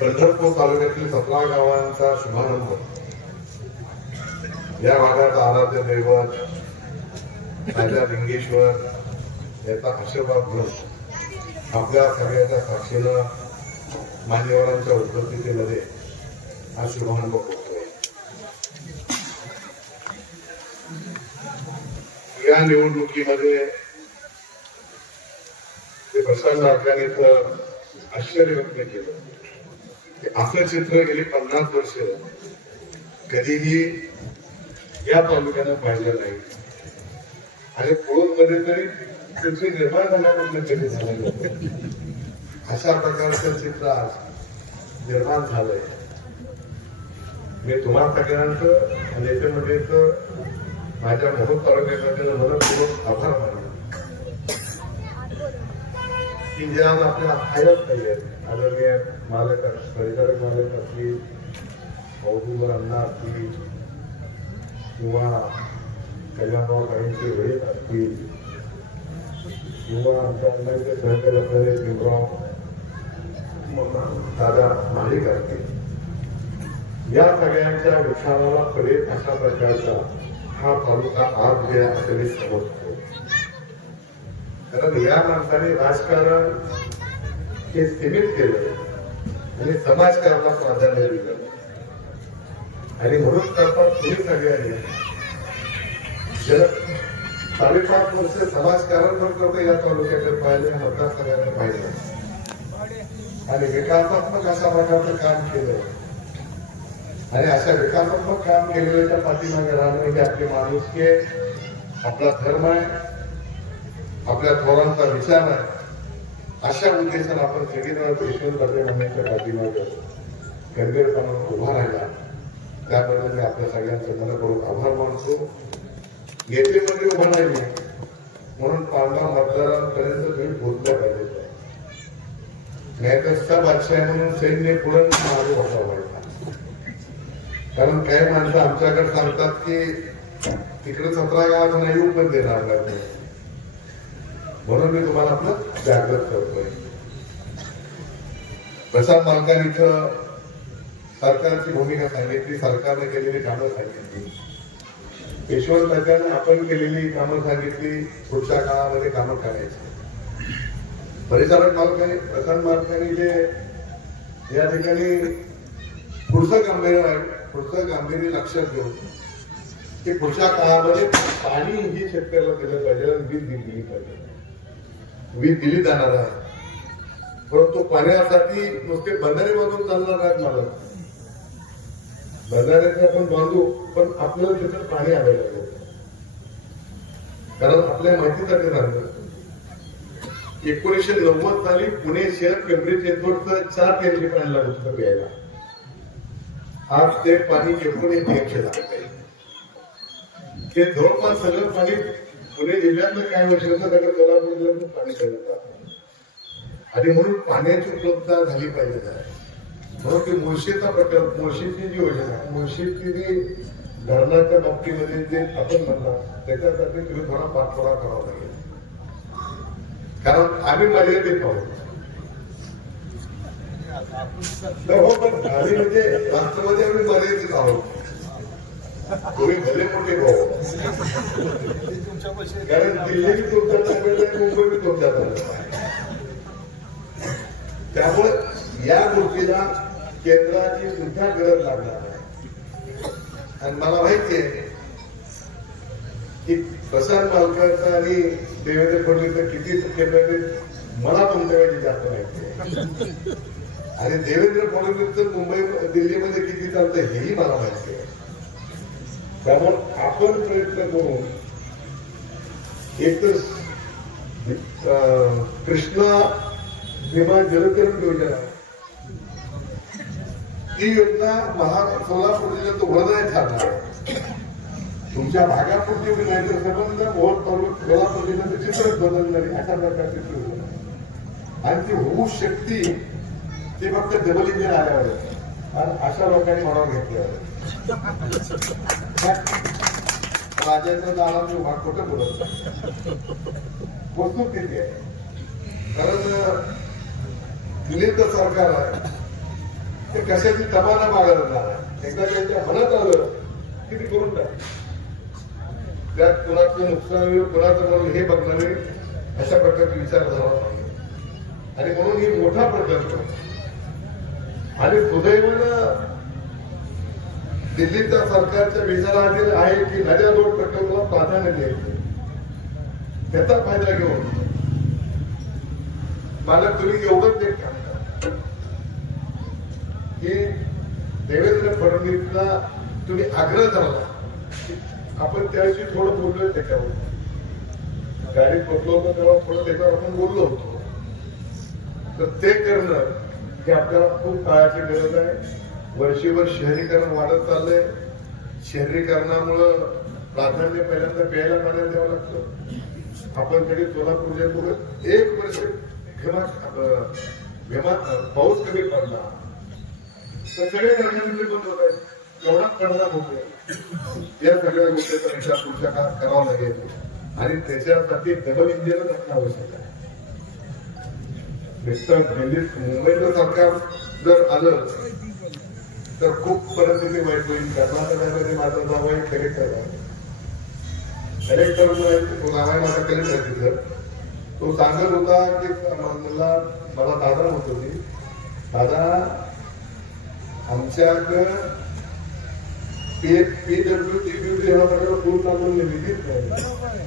पंढरपूर तालुक्यातील सतरा गावांचा शुभारंभ या भागात आराध्य दैवत राजा लिंगेश्वर याचा आशीर्वाद घेऊन आपल्या सगळ्याच्या साक्षीनं मान्यवरांच्या उपस्थितीमध्ये हा शुभारंभ होतो या निवडणुकीमध्ये ते प्रशांत नाटकानेच आश्चर्य व्यक्त केलं. असं चित्र गेली पन्नास वर्ष. कधीही या तालुक्यानं पाहिलं नाही. आणि मध्ये तरी त्याची निर्माण झाल्यापासून कधी झालं अशा प्रकारचं चित्र आज निर्माण झालंय. मी तुम्हा सगळ्यांचं नेते म्हणजे माझ्या मोहोळ तालुक्यामध्ये मनपूर्वक आभार मानतो. की ज्या आज आपल्या आयात नाही आहेत. आदरणीय मालक परिचारक मालक असतील मौजूदवर अण्णा असतील किंवा कल्याणराव काहींचे वेळेत असतील किंवा आमच्या अण्णांचे सहकारी असणारे भीमराव दादा मालिक असतील. या सगळ्यांच्या विचाराला प्रेत अशा प्रकारचा हा तालुका आज जे आहे मी समजतो कारण या माणसाने राजकारण हे सीमित केलं आणि समाजकारणाला प्राधान्य दिलं. आणि म्हणून करता तुम्ही सगळ्यांनी जर साडेपाच वर्ष समाजकारण पण करतो या तालुक्याकडे पाहिले मतदार सगळ्यांना पाहिलं आणि विकासात्मक अशा प्रकारचं काम केलं. आणि अशा विकासात्मक काम केलेल्याच्या पाठीमागे राहणं हे आपली माणुसकी आहे. आपला धर्म आहे. आपल्या थोरांचा विचार आहे. अशा उद्देशाने आपण सगळीजण यशवंत बाबे म्हणण्याच्या पाठीमागे गंभीरपणे उभा राहिला. त्याबद्दल मी आपल्या सगळ्यांचे मनपूर्वक आभार मानतो. नेतेमध्ये उभा नाही म्हणून पांढरा मतदारांपर्यंत तुम्ही पोहोचल्या पाहिजे नाहीतर सब बादशाह म्हणून सैन्य पुरण मागे होता व्हायचा कारण काही माणसं आमच्याकडे सांगतात की तिकडे सतरा गावात नाही येऊ पण देणार नाही. म्हणून मी तुम्हाला आपलं जागृत करतोय. प्रसाद मालकान इथं सरकारची भूमिका सांगितली सरकारने केलेली कामं सांगितली. पेशवर तात्याने आपण केलेली कामं सांगितली पुढच्या काळामध्ये कामं करायची. परिचारक मालकाने प्रसाद मालकाने जे या ठिकाणी पुढचं गांभीर्य आहे पुढचं गांभीर्य लक्षात घेऊन की पुढच्या काळामध्ये पाणी ही शेतकऱ्याला दिलं पाहिजे वीज दिली पाहिजे. वीज दिली जाणार आहे. परंतु पाण्यासाठी नुसते बंधारे बांधून चालणार नाहीत मला बंधाऱ्याचे आपण बांधू पण आपल्याला तिथं पाणी अवेलेबल कारण आपल्या माहितीसाठी सांगतो एकोणीसशे नव्वद साली पुणे शहर पिंपरी चिंचवडचं चार टेमची पाणी लागत होतं प्यायला. आज ते पाणी एकोणीस एकशे लागत आहे ते जवळपास सगळं पाणी पुणे जिल्ह्यातलं काय वर्ष त्याला कोल्हापूर जिल्ह्यातून पाणी करत आणि म्हणून पाण्याची उपलब्धता झाली पाहिजे म्हणून ते मुळशीचा प्रकल्प मुळशीची जी योजना आहे मुळशीची जी धरणाच्या बाबतीमध्ये जे आपण म्हणला त्याच्यासाठी तुम्ही थोडा पाठपुरा करावा लागेल. कारण आम्ही मर्यादित आहोत तर हो पण म्हणजे आम्ही म्हणजे राष्ट्रमध्ये आम्ही मर्यादित आहोत तुम्ही भले मोठे भाऊ कारण दिल्ली बी तुमच्या ताब्यात आहे मुंबई बी तुमच्या ताब्यात त्यामुळे या गोष्टीला केंद्राची सुद्धा गरज लागणार आहे आणि मला माहिती आहे की प्रसाद मालकांचा आणि देवेंद्र फडणवीसचा किती टक्के मला तुमच्याकडे जास्त माहिती आहे. आणि देवेंद्र फडणवीसचं मुंबई दिल्लीमध्ये किती चालतं हेही मला माहिती आहे. त्यामुळे आपण प्रयत्न करून एक तर कृष्णा भीमा जलकरण योजना ती योजना महा सोलापूर जिल्ह्यात वरदाय ठरणार तुमच्या भागापुरती बी नाही तर संबंध मोहोळ पर्वत सोलापूर जिल्ह्याचं चित्रच बदलणारी अशा प्रकारची ती योजना आणि ती होऊ शकती ती फक्त डबल इंजिन आल्यावर आहे. अशा लोकांनी म्हणून घेतलं राजाचं दाला मी वाट खोटं बोलत वस्तू वस्तुस्थिती आहे? कारण दिल्लीचं सरकार आहे. ते कशाची तमाना मागायला जाणार एकदा त्यांच्या मनात आलं की ते करून टाक त्यात कुणाचं नुकसान होईल कुणाचं म्हणून हे बघणारे अशा प्रकारचे झाला पाहिजे. आणि म्हणून हे मोठा प्रकल्प आणि सुदैवानं दिल्लीच्या सरकारच्या विचाराधीन आहे की नद्या जोड प्रकल्पाला प्राधान्य द्यायचं त्याचा फायदा घेऊन. मला तुम्ही एवढंच एक की देवेंद्र फडणवीसला तुम्ही आग्रह झाला आपण त्याविषयी थोडं बोललोय त्याच्यावर. गाडीत बसलो होतो तेव्हा थोडं त्याच्यावर आपण बोललो होतो. तर ते करणं हे आपल्याला खूप काळाची गरज आहे. वर्षीवर शहरीकरण वाढत चाललंय. शहरीकरणामुळं प्राधान्य पहिल्यांदा प्यायला पाण्याला द्यावं लागतं. आपण कधी सोलापूर जयपूर एक वर्ष घेमा पाऊस कमी पडला. तर सगळे कारखाने बंद होत आहेत. एवढा परिणाम होतो या सगळ्या गोष्टीचा विचार पुढच्या काळात करावा लागेल. आणि त्याच्यासाठी डबल इंजिनच असणं आवश्यक आहे. नुसतं दिल्लीत मुंबईचं सरकार जर आलं तर खूप परिस्थिती वाईट होईल. कर्नाटकामध्ये माझं नाव आहे कलेक्टर कलेक्टर तो नाव आहे माझा कलेक्टर तिथं. तो सांगत होता की मला मला दादा होत होती दादा आमच्याकडं पी पीडब्ल्यू टीपीडी हा सगळं पूर्ण अजून निधीच नाही.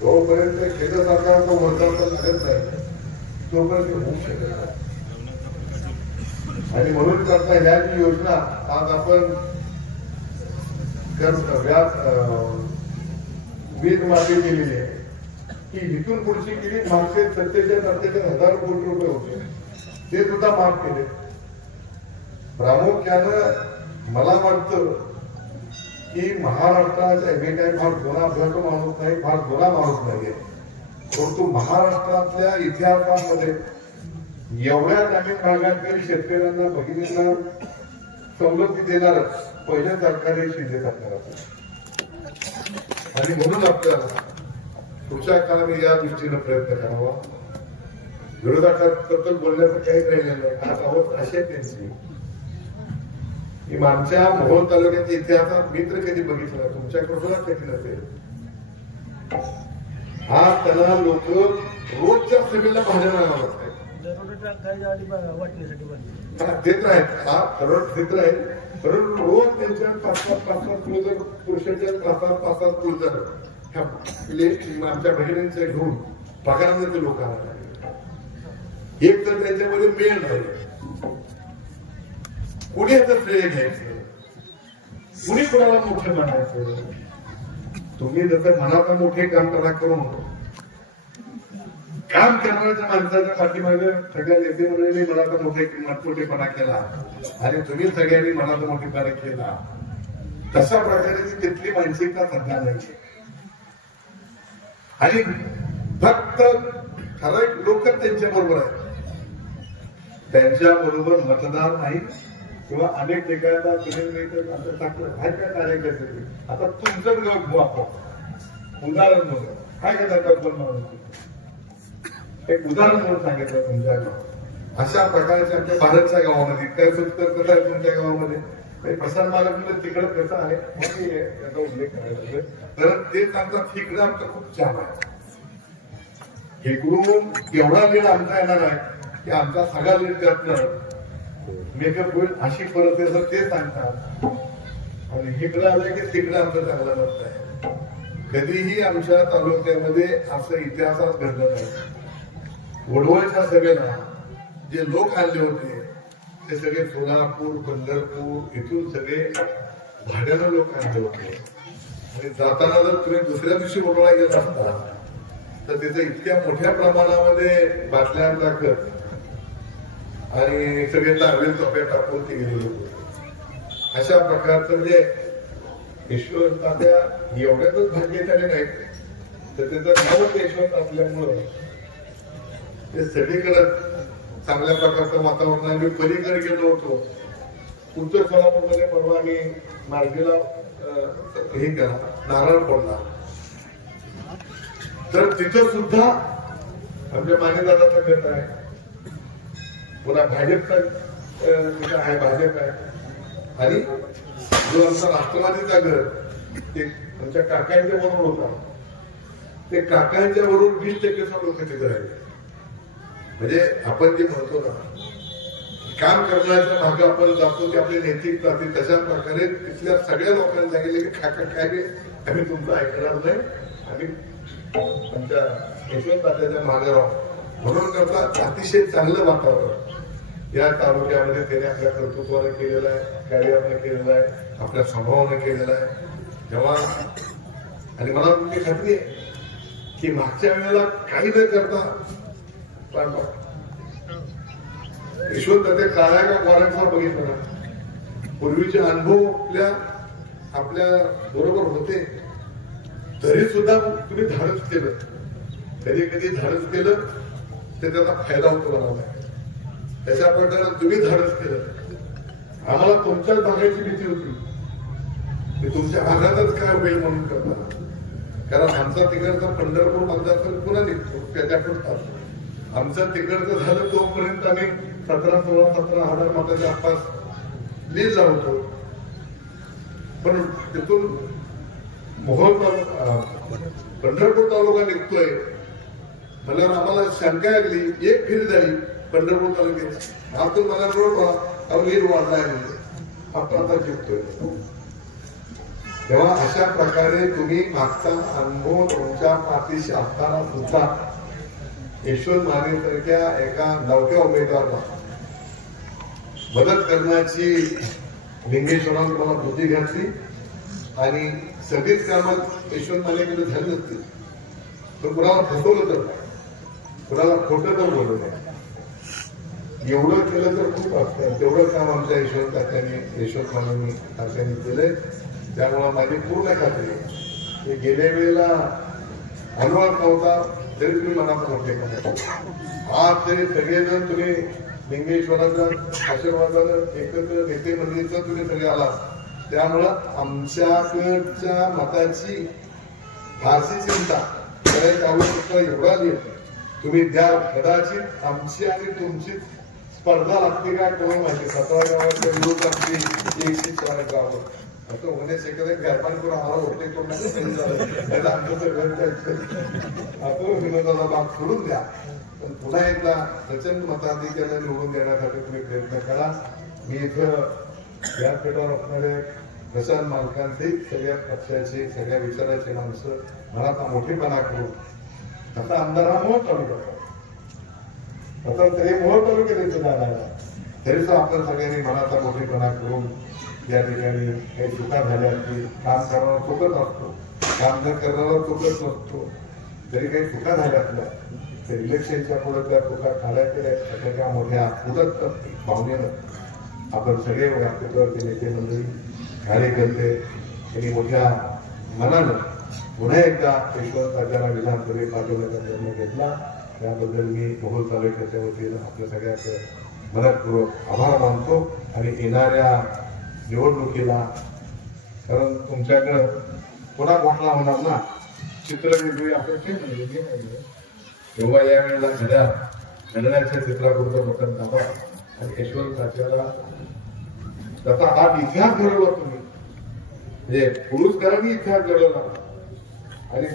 तोपर्यंत केंद्र सरकारचा वर्गाचा लागत नाही. तोपर्यंत होऊ शकत आणि म्हणून करता ह्या जी योजना आज आपण अं, वीज माफी केलेली आहे की इथून पुढची केली मागचे सत्तेचाळीस अठ्ठेचाळीस हजार कोटी रुपये होते. ते सुद्धा माफ केले. प्रामुख्यानं मला वाटतं की महाराष्ट्राच्या मी फार जुना अभ्यास माणूस नाही फार जुना माणूस नाही परंतु महाराष्ट्रातल्या इतिहासामध्ये एवढ्या ग्रामीण भागातील शेतकऱ्यांना भगिनींना सवलती देणार पहिलं सरकार हे शिंदे सरकार आणि म्हणून आपल्याला पुढच्या काळामध्ये या दृष्टीने प्रयत्न करावा. विरोधकाबद्दल बोलण्याचं काही राहिलेलं नाही. आज अवस्था अशी आहे त्यांची. की आमच्या मोहोळ तालुक्याच्या इतिहासात मित्र कधी बघितला? तुमच्याकडूनच तुमच्याकडे कधी नसेल? हा त्यांना लोक रोजच्या सभेला भांडण आणावं आहेत. देत आहेत. हा करोड देत आहेत. परंतु रोज त्यांच्या पाच पाच पाच पाच क्लोजर पुरुषांच्या पाच पाच पाच पाच क्लोजर ह्या आमच्या बहिणींच्या घेऊन पगारांना ते लोकांना एक तर त्यांच्यामध्ये मेळ नाही कुणी याचं श्रेय घ्यायचं? कुणी कोणाला मोठं म्हणायचं तुम्ही जसं मनाचा मोठे काम करा करून. काम करणाऱ्या माणसाच्या पाठीमागे सगळ्या नेते मंडळींनी मनाचा मोठे मोठेपणा केला. आणि तुम्ही सगळ्यांनी मनाचा मोठेपणा केला. तशा प्रकारे ती तिथली मानसिकता सध्या नाही आणि फक्त ठराविक लोक त्यांच्या बरोबर आहेत. त्यांच्या बरोबर मतदार नाही किंवा अनेक ठिकाणला तुम्ही टाकलं. काय काय कार्यकर्ते आता तुमचं गाव वापर उदाहरण म्हणून. काय काय त्याच्यात एक उदाहरण म्हणून सांगितलं तुमच्या गावात. अशा प्रकारच्या आमच्या भारतच्या गावामध्ये काय सुद्धा कसं आहे तुमच्या गावामध्ये. प्रसार मालक म्हणजे तिकडं कसं आहे. याचा उल्लेख करायचा तर ते सांगतात तिकडं आमचं खूप छान आहे. इकडून एवढा वेळ आमचा येणार आहे की आमचा सगळा वेळ त्यातनं मेकअप होईल अशी परत येतात ते सांगतात. आणि इकडं आलं की तिकडं आमचं चांगलं नसतं आहे. कधीही आमच्या तालुक्यामध्ये असं इतिहासात घडलं नाही. वडवळच्या सभेला जे लोक आले होते ते सगळे सोलापूर पंढरपूर इथून सगळे भाड्यानं लोक आणले होते. आणि जाताना जर तुम्ही दुसऱ्या दिवशी वडवळा गेला असता तर तिथे इतक्या मोठ्या प्रमाणामध्ये बाटल्या टाकत आणि सगळे तारवेल चोप्या टाकून ते गेलेले होते. अशा प्रकारचं जे यशवंत तात्या एवढ्यातच भाग्यशाली नाहीत तर त्याचं नावच यशवंत असल्यामुळं ते सगळीकडे चांगल्या प्रकारचं वातावरण आहे मी पलीकडे गेलो होतो. उत्तर सोलापूरमध्ये परवा आम्ही मार्गीला हे केला नारळ पडला तर तिथं सुद्धा आमच्या मान्यदादाचा गट आहे पुन्हा भाजपचा आहे भाजप आहे. आणि जो आमचा राष्ट्रवादीचा गट ते आमच्या काकांच्या बरोबर होता. ते काकांच्या बरोबर वीस टक्के लोकांचे घर आहे म्हणजे आपण जे म्हणतो ना काम करण्याच्या मागे आपण जातो ते आपले नैतिकता ते तशा प्रकारे तिथल्या सगळ्या लोकांनी सांगितले की काका काय रे आम्ही तुमचं ऐकणार नाही. आम्ही आमच्या यशवंत तात्याच्या मागे राहू. म्हणून करता अतिशय चांगलं वातावरण. या तालुक्यामध्ये त्याने आपल्या कर्तृत्वाने केलेलं आहे कार्याने केलेलं आहे आपल्या स्वभावाने केलेलं आहे. जेव्हा आणि मला तुमची खात्री आहे की मागच्या वेळेला काही न करता ईश्वर यशवंत ते काळ्या का गोऱ्यांचा बघितलं ना. पूर्वीचे अनुभव आपल्या आपल्या बरोबर होते. तरी सुद्धा तुम्ही धाडस केलं. कधी कधी धाडस केलं ते त्याचा फायदा होतो मला त्याच्या प्रकारे तुम्ही धाडस केलं. आम्हाला तुमच्याच भागाची भीती होती. की तुमच्या भागातच काय होईल म्हणून करताना कारण आमचा तिकडचा पंढरपूर मतदारसंघ पुन्हा निघतो त्याच्याकडे आमचं तिकडचं झालं तोपर्यंत आम्ही सतरा सोळा सतरा हजार मताच्या आसपास लीड होतो पण तिथून मोहोळ पंढरपूर तालुका निघतोय. म्हणल्यावर आम्हाला शंका लागली एक फेरी झाली पंढरपूर तालुक्यात आतून मला रोड अवलीर वाढलाय म्हणजे आपण आता जिंकतोय तेव्हा अशा प्रकारे तुम्ही मागचा अनुभव तुमच्या पाठीशी असताना सुद्धा यशवंत महादेवसारख्या एका नवक्या उमेदवाराला मदत करण्याची लिंगेश्वरानं तुम्हाला बुद्धी घातली आणि सगळीच कामात यशवंत मानेकडे झाली नसतील तर कुणाला फसवलं तर कुणाला खोटं तर बोलू नये. एवढं केलं तर खूप असतं. तेवढं काम आमच्या यशवंत तात्याने यशवंत मानेंनी तात्याने केलंय. त्यामुळं माझी पूर्ण खात्री आहे. गेल्या वेळेला हनुमान नव्हता तरी तुम्ही मनात मोठे करा. आज तरी सगळेजण तुम्ही लिंगेश्वराचा आशीर्वादानं एकत्र नेते मंडळीचं तुम्ही सगळे आला त्यामुळं आमच्याकडच्या मताची फारशी चिंता करायची आवश्यकता एवढा नाही तुम्ही द्या कदाचित आमची आणि तुमची स्पर्धा लागते काय कोण माहिती? सतरा गावाच्या विरोध आमची एकशे चार गावं असं होणे एखाद्या नाही घरपान करून आम्हाला होते करून त्याला आमचं सगळं जायचं. आपण विनोदाला भाग सोडून द्या. पण पुन्हा एकदा प्रचंड मताधिक्याने निवडून देण्यासाठी तुम्ही प्रयत्न करा. मी इथं व्यासपीठावर असणारे प्रशांत मालकांचे सगळ्या पक्षाचे सगळ्या विचाराचे माणसं मनाचा मोठेपणा करून. आता आमदार हा मोह तालुका आता तरी मोह तालुक्यात जाणार तरी सुद्धा आपण सगळ्यांनी मनाचा मोठेपणा करून या ठिकाणी काही चुका झाल्या असतील काम करणारा चुकत असतो. काम न करणारा चुकत नसतो. जरी काही चुका झाल्या असल्या तर इलेक्शनच्या पुढे त्या चुका काढायच्या अशा त्या मोठ्या उदत भावनेनं आपण सगळे व्यासपीठावरचे नेते मंडळी कार्यकर्ते यांनी मोठ्या मनानं पुन्हा एकदा यशवंत राजाला विधानसभेत पाठवण्याचा निर्णय घेतला. त्याबद्दल मी मोहोळ तालुक्याच्या वतीनं आपल्या सगळ्याचं मनपूर्वक आभार मानतो आणि येणाऱ्या निवडणुकीला कारण तुमच्याकडं पुन्हा घोषणा होणार ना? चित्र वेगळी आपण तेव्हा या वेळेला घड्या घड्याळाच्या चित्रापुरतं बटन दाबा आणि यशवंत राजाला त्याचा हा इतिहास घडवला तुम्ही. म्हणजे पुरुषकारांनी इतिहास घडवला. आणि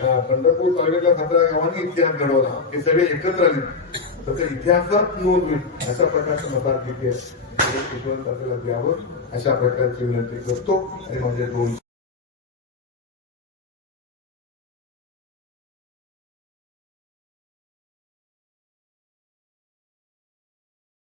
पंढरपूर तालुक्यातल्या सतरा गावांनी इतिहास घडवला. हे सगळे एकत्र आले. तसं इतिहासात नोंद होईल. अशा प्रकारचं मताधिक्य यशवंत आपल्याला द्यावं. अशा प्रकारची विनंती करतो. आणि माझे दोन